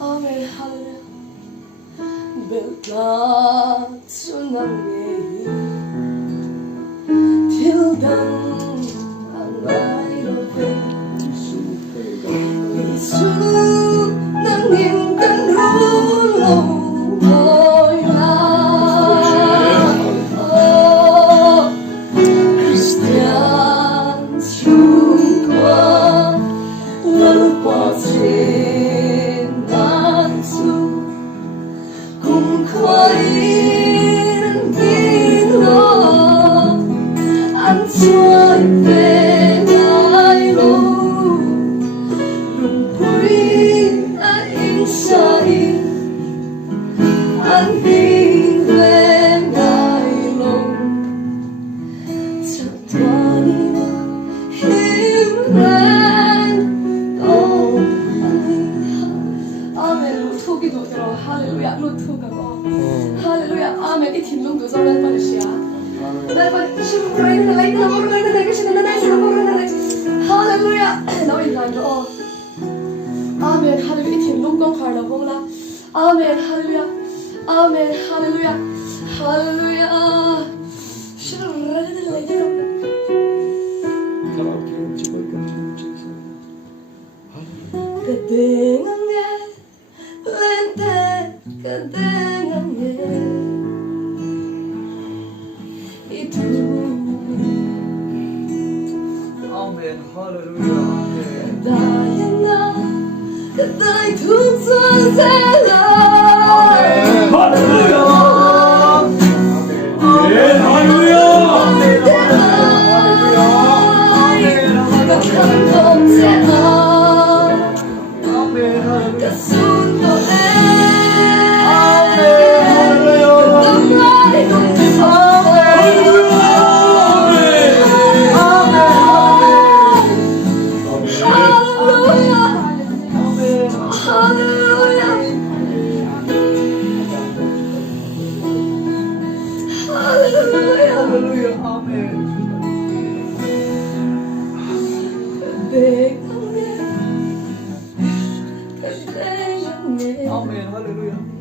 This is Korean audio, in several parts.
아멘 할렐루야 Bella tsunami Till dawn ang mayroon Isu ng hintang rulong mo'y Christian chung qua lỡ qua trên ngàn su cùng khói đi lo ăn trôi về ngài lô rung quý anh say anh đi về ngài lô chẳng thoa đi mà 힘 아멘 루토기도 들어 할렐루야 루토가 할렐루야 아멘 이 뒷롱도 저런 말이야 날 받으시고 그러는 라이트 나무로 가는 날 계시는 날 주로 가는 날 할렐루야 너희 나도 아멘 할렐루야 이 뒷롱건 가라 보라 아멘 할렐루야 아멘 할렐루야 할렐루야 슈르르르르 라이트 그대는 렌테 그대는 이두 아멘 할렐루야 그다의 나 그다의 두손 셀라 할렐루야 아멘 할렐루야 아멘 할렐루야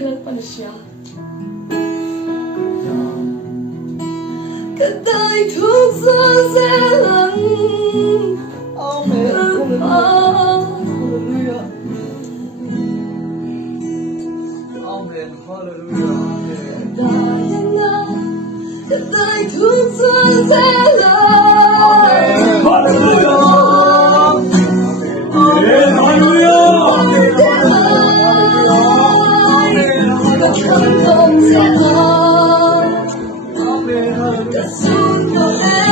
Klan manusia Kedai tuk seselang 아멘 할렐루야 아멘 할렐루야 Kedai tuk seselang 할렐루야 아멘 할렐루야 Amen.